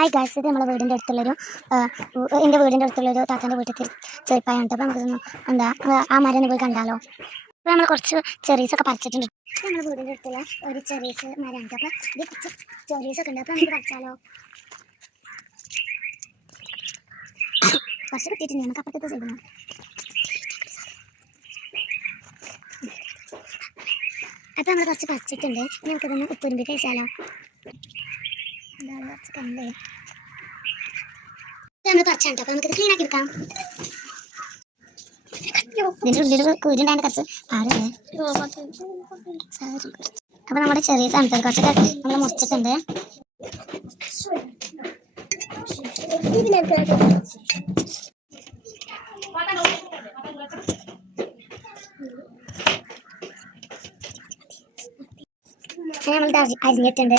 Hi guys, ഇത് നമ്മളെ വീടിൻ്റെ അടുത്തുള്ളൊരു എൻ്റെ വീടിൻ്റെ അടുത്തുള്ളൊരു താത്താൻ്റെ വീട്ടിൽ ചെരുപ്പായാണ്. അപ്പോൾ നമുക്കൊന്ന് എന്താ ആ മരം പോയി കണ്ടാലോ. അപ്പോൾ നമ്മൾ കുറച്ച് ചെറീസൊക്കെ പറിച്ചിട്ടുണ്ട്. നമ്മുടെ വീടിൻ്റെ അടുത്തുള്ള ഒരു ചെറീസ് മരമാണ്. അപ്പോൾ ഇത് കുറച്ച് ചെറീസൊക്കെ ഉണ്ട്. അപ്പോൾ നമുക്ക് പറിച്ചാലോ. കുറച്ച് കിട്ടിയിട്ടുണ്ട്. നമുക്ക് അപ്പുറത്തെ സൈഡിൽ നിന്ന് അപ്പോൾ നമ്മൾ കുറച്ച് പറിച്ചിട്ടുണ്ട്. നമുക്കിതൊന്ന് ഉപ്പുരുമ്പി കഴിച്ചാലോ. കുറച്ച് കണ്ടേ നമ്മൾ പറിച്ചാണ്. അപ്പോൾ നമുക്കിത് ക്ലീൻ ആക്കി എടുക്കാം. ഇതിൻ്റെ ഉള്ളിൽ കുരുണ്ടാണ്ട് കുറച്ച് പാടല്ലേ. അപ്പോൾ നമ്മുടെ ചെറിയ സാധനത്തിൽ കുറച്ചൊക്കെ നമ്മൾ മുറിച്ചിട്ടുണ്ട്. നമ്മൾ അരിഞ്ഞിട്ടുണ്ട്.